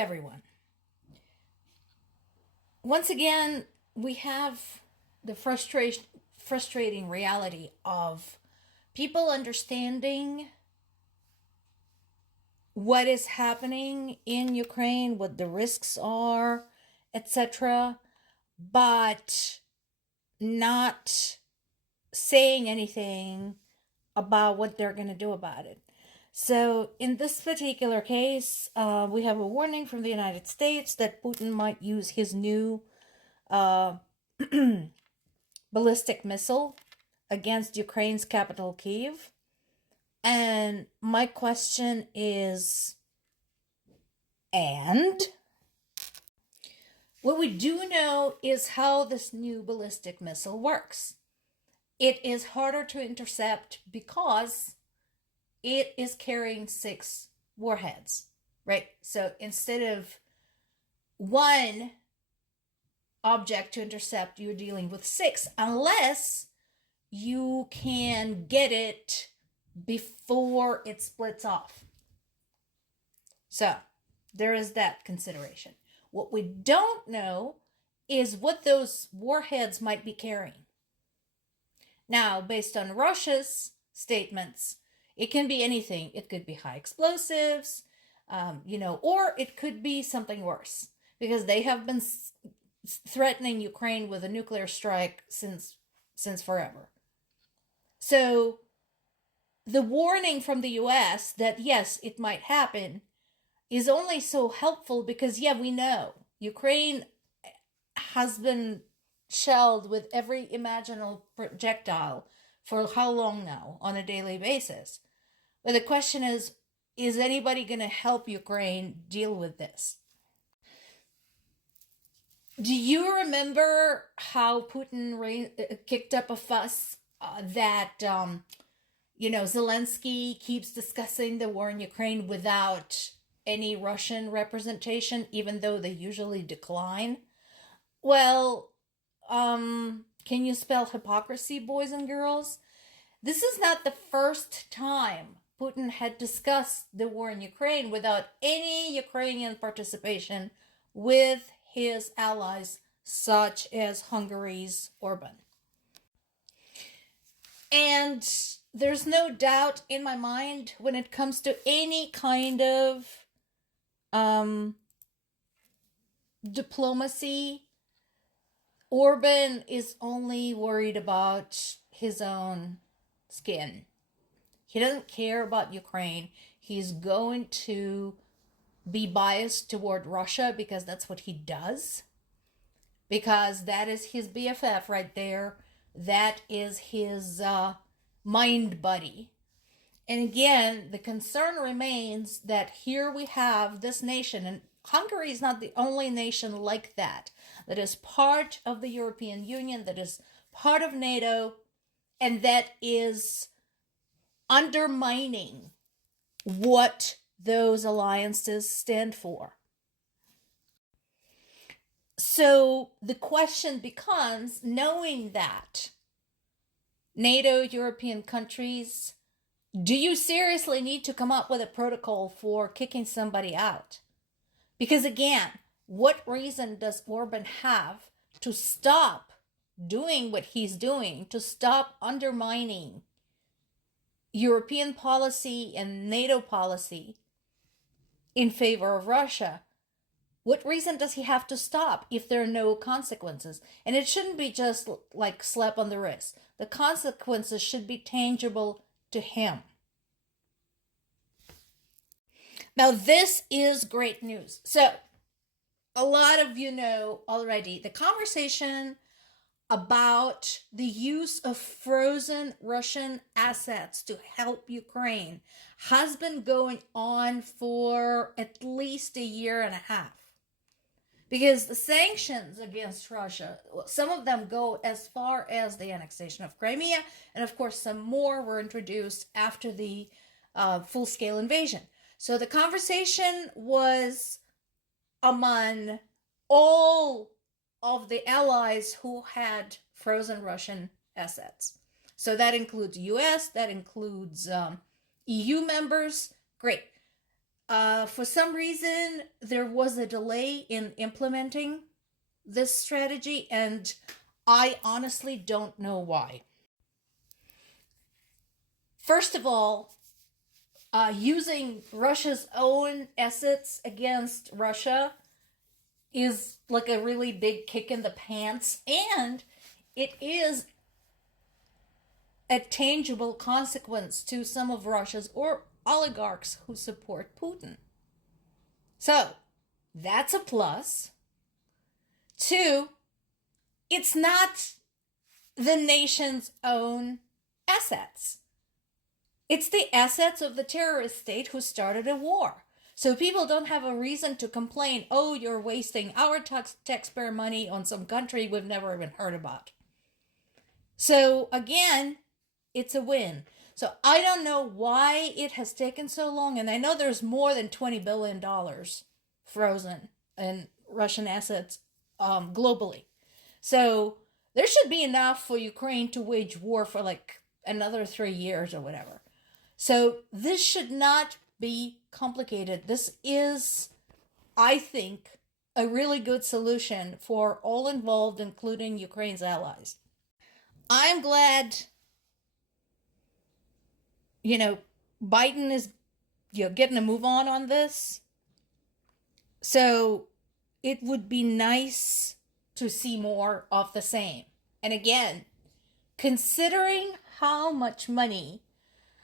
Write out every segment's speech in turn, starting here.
everyone. Once again, we have the frustrating reality of people understanding what is happening in Ukraine, what the risks are, etc., but not saying anything about what they're going to do about it. So in this particular case, we have a warning from the United States that Putin might use his new ballistic missile against Ukraine's capital, Kyiv. And my question is, and? What we do know is how this new ballistic missile works. It is harder to intercept because it is carrying 6 warheads, right? So instead of one object to intercept, you're dealing with 6, unless you can get it before it splits off. So there is that consideration. What we don't know is what those warheads might be carrying. Now, based on Russia's statements, it can be anything. It could be high explosives, or it could be something worse, because they have been threatening Ukraine with a nuclear strike since forever. So the warning from the US that yes, it might happen is only so helpful because, we know Ukraine has been shelled with every imaginable projectile for how long now on a daily basis. But the question is anybody going to help Ukraine deal with this? Do you remember how Putin kicked up a fuss that, Zelensky keeps discussing the war in Ukraine without any Russian representation, even though they usually decline? Well, can you spell hypocrisy, boys and girls? This is not the first time Putin had discussed the war in Ukraine without any Ukrainian participation with his allies, such as Hungary's Orban. And there's no doubt in my mind when it comes to any kind of diplomacy, Orban is only worried about his own skin. He doesn't care about Ukraine. He's going to be biased toward Russia because that's what he does. Because that is his BFF right there. That is his mind buddy. And again, the concern remains that here we have this nation, and Hungary is not the only nation like that is part of the European Union, that is part of NATO, and that is undermining what those alliances stand for. So the question becomes, knowing that NATO, European countries, do you seriously need to come up with a protocol for kicking somebody out? Because again, what reason does Orban have to stop doing what he's doing, to stop undermining European policy and NATO policy in favor of Russia? What reason does he have to stop if there are no consequences? And it shouldn't be just like slap on the wrist. The consequences should be tangible to him. Now, this is great news. So, a lot of you know already the conversation about the use of frozen Russian assets to help Ukraine has been going on for at least a year and a half. Because the sanctions against Russia, some of them go as far as the annexation of Crimea, and of course some more were introduced after the full-scale invasion. So the conversation was among all of the allies who had frozen Russian assets. So that includes US, that includes EU members. Great. For some reason, there was a delay in implementing this strategy, and I honestly don't know why. First of all, using Russia's own assets against Russia is like a really big kick in the pants, and it is a tangible consequence to some of Russia's or oligarchs who support Putin. So that's a plus. Two, it's not the nation's own assets. It's the assets of the terrorist state who started a war. So people don't have a reason to complain, oh, you're wasting our taxpayer money on some country we've never even heard about. So again, it's a win. So I don't know why it has taken so long. And I know there's more than $20 billion frozen in Russian assets globally. So there should be enough for Ukraine to wage war for like another 3 years or whatever. So this should not be complicated. This is, I think, a really good solution for all involved, including Ukraine's allies. I'm glad, Biden is getting a move on this. So it would be nice to see more of the same. And again, considering how much money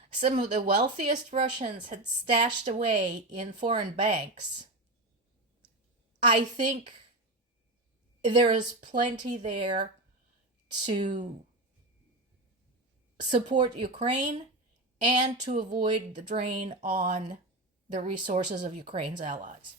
some of the wealthiest Russians had stashed away in foreign banks, I think there is plenty there to support Ukraine and to avoid the drain on the resources of Ukraine's allies.